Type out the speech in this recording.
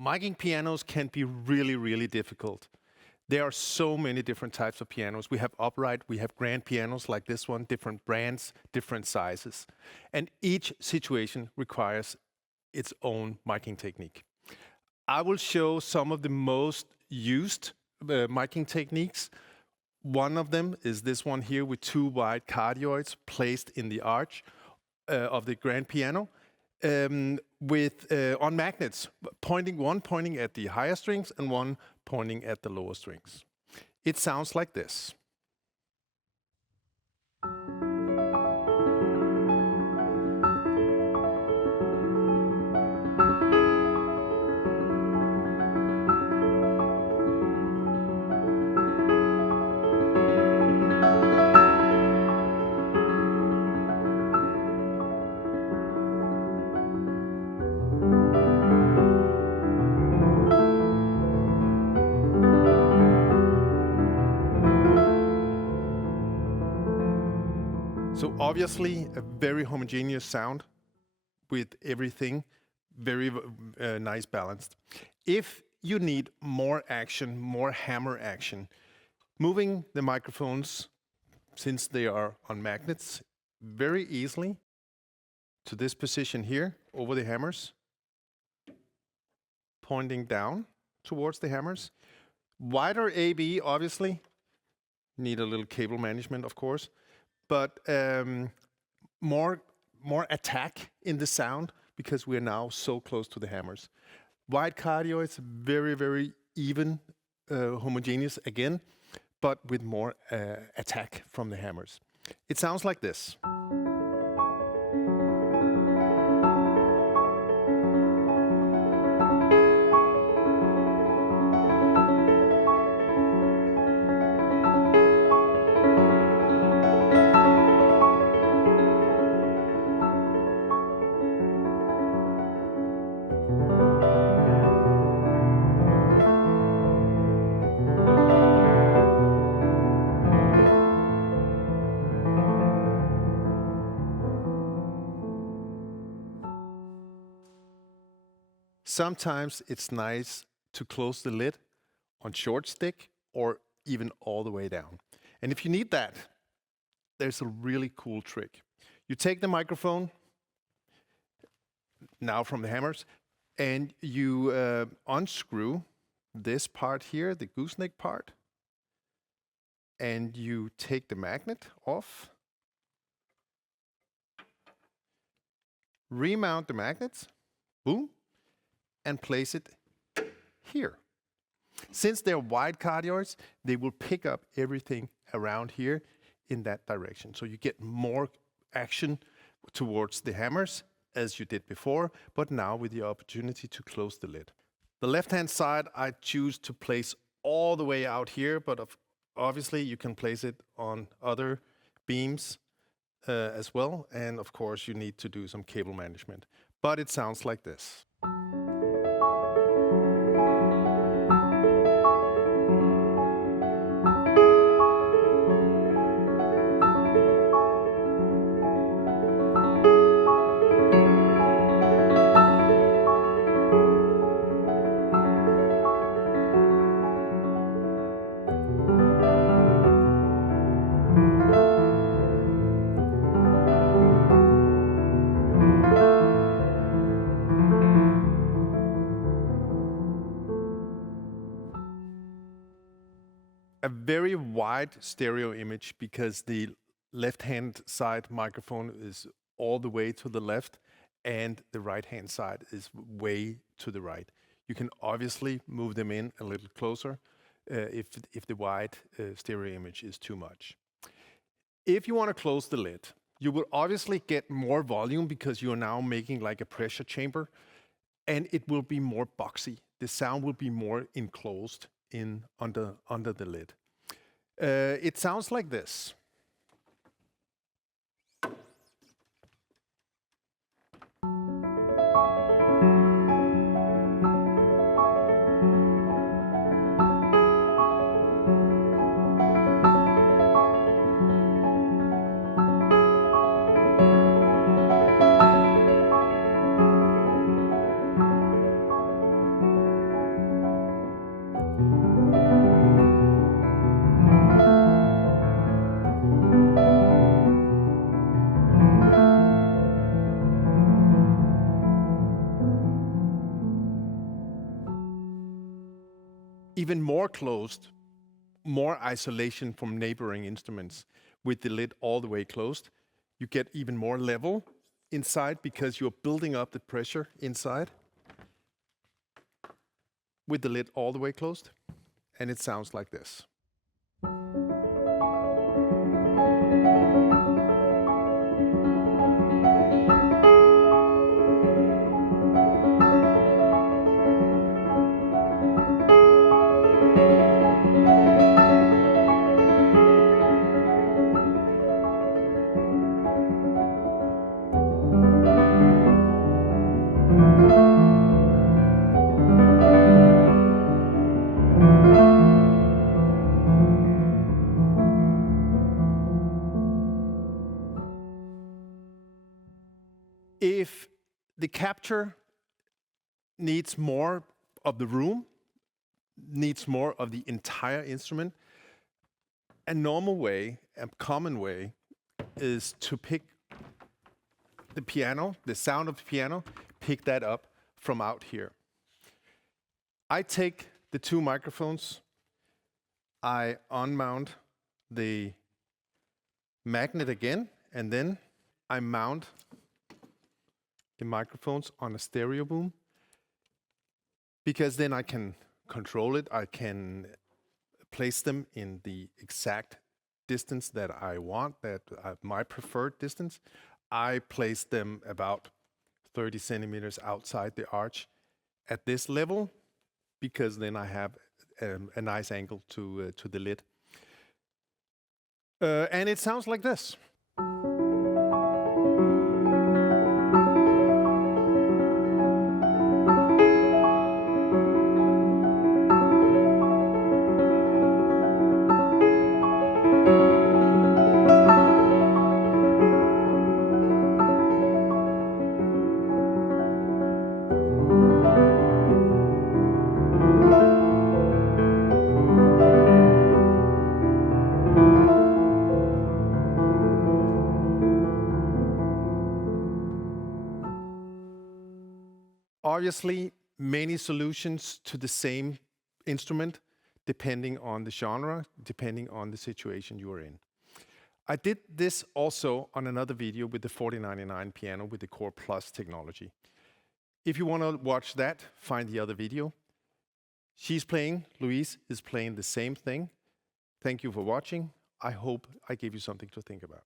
Miking pianos can be really, really difficult. There are so many different types of pianos. We have upright, we have grand pianos like this one, different brands, different sizes. And each situation requires its own miking technique. I will show some of the most used miking techniques. One of them is this one here with two wide cardioids placed in the arch of the grand piano. On magnets, one pointing at the higher strings and one pointing at the lower strings. It sounds like this. So obviously a very homogeneous sound with everything very nice balanced. If you need more action, more hammer action, moving the microphones, since they are on magnets, very easily to this position here over the hammers, pointing down towards the hammers. Wider AB, obviously, need a little cable management, of course. But more attack in the sound because we are now so close to the hammers. Wide cardioids, very, very even, homogeneous again, but with more attack from the hammers. It sounds like this. Sometimes it's nice to close the lid on short stick or even all the way down. And if you need that, there's a really cool trick. You take the microphone, now from the hammers, and you unscrew this part here, the gooseneck part, and you take the magnet off, remount the magnets, boom, and place it here. Since they're wide cardioids, they will pick up everything around here in that direction. So you get more action towards the hammers as you did before, but now with the opportunity to close the lid. The left-hand side, I choose to place all the way out here, but obviously you can place it on other beams as well. And of course, you need to do some cable management. But it sounds like this. A very wide stereo image because the left-hand side microphone is all the way to the left and the right-hand side is way to the right. You can obviously move them in a little closer if the wide stereo image is too much. If you want to close the lid, you will obviously get more volume because you are now making like a pressure chamber, and it will be more boxy. The sound will be more enclosed under the lid. It sounds like this. even more closed, more isolation from neighboring instruments. With the lid all the way closed, you get even more level inside because you're building up the pressure inside. With the lid all the way closed, and it sounds like this. If the capture needs more of the room, needs more of the entire instrument, a normal way, a common way, is to pick the piano, the sound of the piano, pick that up from out here. I take the two microphones, I unmount the magnet again, and then I mount the microphones on a stereo boom, because then I can control it. I can place them in the exact distance that I want, that my preferred distance. I place them about 30 centimeters outside the arch at this level, because then I have a nice angle to the lid. And it sounds like this. Obviously, many solutions to the same instrument, depending on the genre, depending on the situation you are in. I did this also on another video with the 4099 piano with the Core Plus technology. If you want to watch that, find the other video. Louise is playing the same thing. Thank you for watching. I hope I gave you something to think about.